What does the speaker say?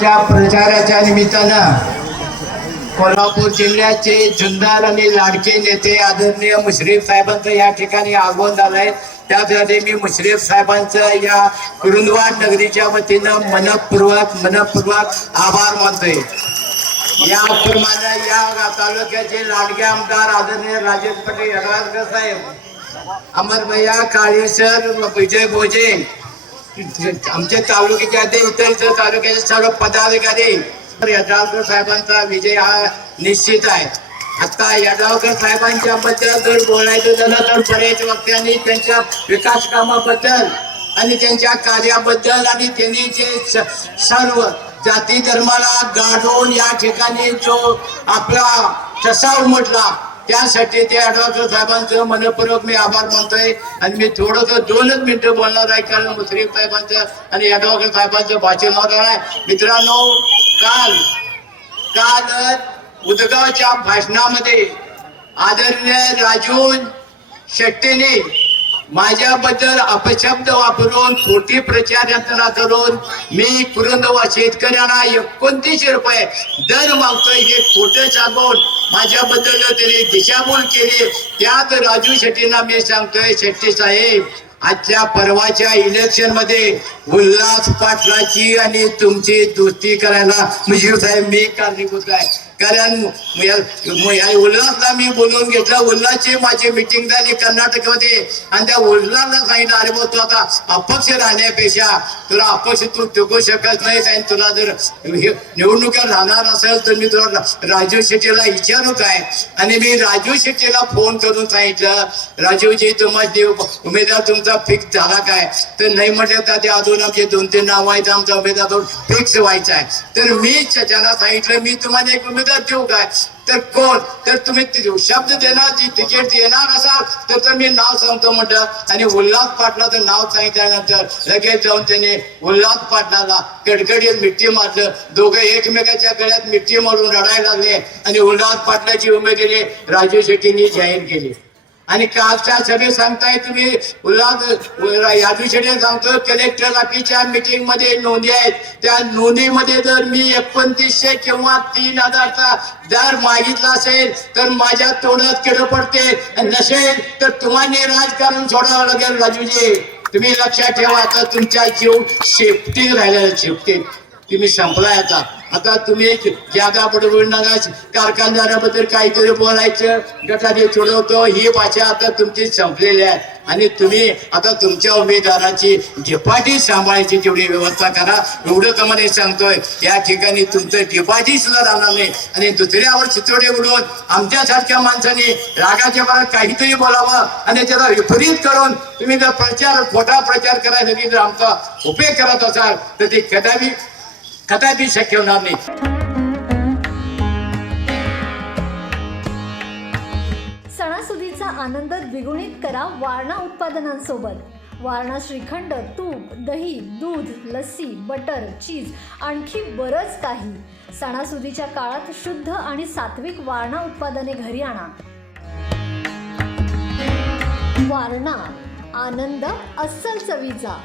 च्या प्रचाराच्या निमित्तानं कोल्हापूर जिल्ह्याचे जुन्नर आणि लाडके नेते आदरणीय मुश्रीफ साहेबांचं या ठिकाणी आगमन झालंय। त्यासाठी मी मुश्रीफ साहेबांचं या कुरुंदवाड नगरीच्या वतीनं मनपूर्वक आभार मानतोय। याप्रमाणे या तालुक्याचे लाडके आमदार आदरणीय राजेश पाटील यड्रावकर साहेब, अमरभैया काळेसर, विजय भोजे, आमच्या तालुक्याचे इतर तालुक्याचे सर्व पदाधिकारी, यड्रावकर साहेबांचा विजय हा निश्चित आहे। आता यड्रावकर साहेबांच्या बद्दल जर बोलायचं झालं तर बरेच वक्त्यांनी त्यांच्या विकास कामाबद्दल आणि त्यांच्या कार्याबद्दल आणि त्यांनी जे सर्व जाती धर्माला गाडून या ठिकाणी जो आपला ठसा उमटला त्यासाठी ते यड्रावकर साहेबांचं मनपूर्वक मी आभार मानतोय। आणि मी थोडंसं 2च मिनिटं बोलणार आहे, कारण मुश्रीफ साहेबांचं आणि यड्रावकर साहेबांचं भाषण होणार आहे। मित्रांनो, काल उदगावच्या भाषणामध्ये आदरणीय राजू शेट्टीने माझ्याबद्दल अपशब्द वापरून खोटी प्रचार यंत्रणा करून मी कुरुंदवाड शेतकऱ्यांना 29 रुपये दर मागतोय हे खोटं सांगून माझ्याबद्दल त्यांनी दिशाभूल केली। त्यात राजू शेट्टींना मी सांगतोय, शेट्टी साहेब, आजच्या परवाच्या इलेक्शन मध्ये उल्हास पाटलाची आणि तुमची दोस्ती करायला मुश्रीफ साहेब मी कारणीभूत आहे। कारण उल्हासला मी बोलवून घेतलं, उल्हासची माझी मिटिंग झाली कर्नाटकमध्ये आणि त्या उल्हासला सांगितलं, अरे भाऊ तू आता अपक्ष राहण्यापेक्षा तुला अपक्ष तू टिकू शकत नाही आणि तुला जर निवडणुका राहणार असेल तर मी तुला राजू शेट्टीला विचारू काय। आणि मी राजू शेट्टीला फोन करून सांगितलं, राजूजी तुम्हाला उमेदवार तुमचा फिक्स झाला काय? तर नाही म्हटलं तर ते अजून आमचे 2-3 नाव आहेत, आमचा उमेदवार फिक्स व्हायचा आहे। तर मी त्यांना सांगितलं, मी तुम्हाला एक उमेदवार देऊ काय? तर कोण? तर तुम्ही शब्द देणार, जी तिकीट देणार असाल तर मी नाव सांगतो म्हटलं। आणि उल्हास पाटलाचं नाव सांगितल्यानंतर लगेच जाऊन त्याने उल्हास पाटलाला कडकडीत मिठी मारलं, दोघे एकमेकाच्या गळ्यात मिठी मारून रडायला लागले आणि उल्हास पाटलाची उमेदवारी राजू शेट्टींनी जाहीर केली। आणि कालच्या सगळे सांगताय तुम्ही राजू शेट्टी सांगतो कलेक्टर ऑफिसच्या मीटिंग मध्ये नोंदी आहेत, त्या नोंदीमध्ये जर मी 2900 किंवा 3000चा दर मागितला असेल तर माझ्या तोंडात किड पडते, नसेल तर तुम्हाला राजकारण सोडावं लागेल। राजूजी तुम्ही लक्षात ठेवा, आता तुमचा जीव शेफ्टी राहिलेला, शेफ्टी तुम्ही संपलाय। आता तुम्ही ज्यादा बडबड नका, कारखानदाराबद्दल काहीतरी बोलायचं, गटारी सोडवतो, ही भाषा आता तुमची संपलेली आहे। आणि तुम्ही आता तुमच्या उमेदवाराची झेपाटी सांभाळायची तेवढी व्यवस्था करा, एवढं तुम्हाला सांगतोय। या ठिकाणी तुमचं झेपाटी सुद्धा राहणार नाही आणि दुसऱ्यावर चितोडे उडवून आमच्यासारख्या माणसाने रागाच्या भरात काहीतरी बोलावं आणि त्याचा विपरीत करून तुम्ही जर खोटा प्रचार करायसाठी जर आमचा उपयोग करत असाल तर ते कदापि शक्य होणार नाही। सणासुदीचा आनंद द्विगुणित करा वारणा उत्पादनांसोबत। वारणा श्रीखंड, तूप, दही, दूध, लस्सी, बटर, चीज, आणखी बरंच काही। सणासुदीच्या काळात शुद्ध आणि सात्विक वारणा उत्पादने घरी आणा। वारणा, आनंद अस्सल चवीचा।